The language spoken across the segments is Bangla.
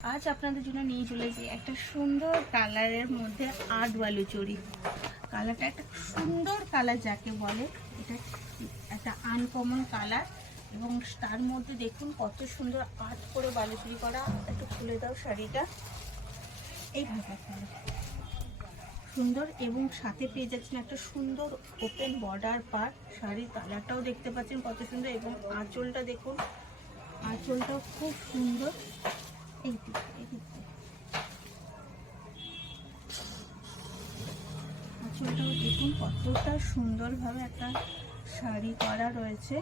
আজ আপনাদের জন্য নিয়ে চলেছি একটা সুন্দর কালারের মধ্যে আট বালুচরি। কালারটা একটা সুন্দর কালার যাকে বলে, এটা একটা আনকমন কালার এবং তার মধ্যে দেখুন কত সুন্দর আট করে বালুচরি করা। একটু খুলে দাও শাড়িটা, এইভাবে সুন্দর এবং সাথে পেয়ে যাচ্ছেন একটা সুন্দর ওপেন বর্ডার পার। শাড়ির কালারটাও দেখতে পাচ্ছেন কত সুন্দর এবং আঁচলটা দেখুন, আঁচলটাও খুব সুন্দর। আঁচলটাও দেখুন কতটা সুন্দরভাবে একটা শাড়ি করা রয়েছে।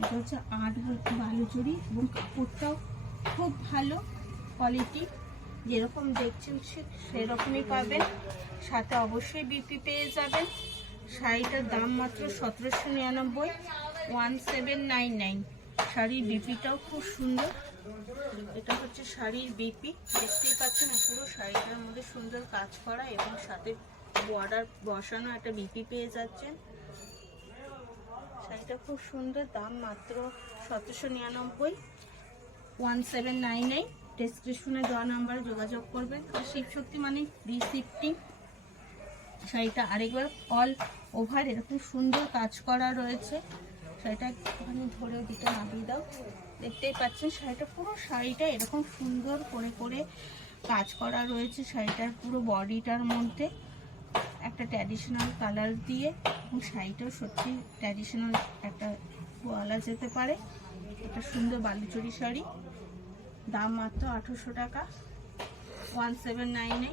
এটা হচ্ছে আট বালুচরি এবং কাপড়টাও খুব ভালো কোয়ালিটি, যেরকম দেখছেন সেরকমই পাবেন। সাথে অবশ্যই বিপি পেয়ে যাবেন। শাড়িটার দাম মাত্র 1799, 1799। শাড়ির বিপিটাও খুব সুন্দর। এটা হচ্ছে শাড়ির বিপি, দেখতেই পাচ্ছেন পুরো শাড়িটার মধ্যে সুন্দর কাজ করা এবং সাথে বর্ডার বসানো একটা বিপি পেয়ে যাচ্ছেন। শাড়িটা খুব সুন্দর, দাম মাত্র 1799, 1799। ডেসক্রিপশনে দেওয়া নাম্বারে যোগাযোগ করবেন। আর শিবশক্তি মানে ফ্রি শিফটিং। শাড়িটা আরেকবার অল ওভার এরকম সুন্দর কাজ করা রয়েছে। শাড়িটা একটুখানি ধরে দিতে নামিয়ে দাও, দেখতেই পাচ্ছেন শাড়িটা পুরো শাড়িটা এরকম সুন্দর করে করে কাজ করা রয়েছে। শাড়িটার পুরো বডিটার মধ্যে একটা ট্র্যাডিশনাল কালার দিয়ে, এবং শাড়িটাও সত্যি ট্র্যাডিশনাল একটা বলা যেতে পারে। এটা সুন্দর বালুচরি শাড়ি, দাম মাত্র 1800 টাকা, 1799।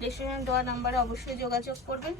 ডেসক্রিপশনে দেওয়া নাম্বারে অবশ্যই যোগাযোগ করবেন।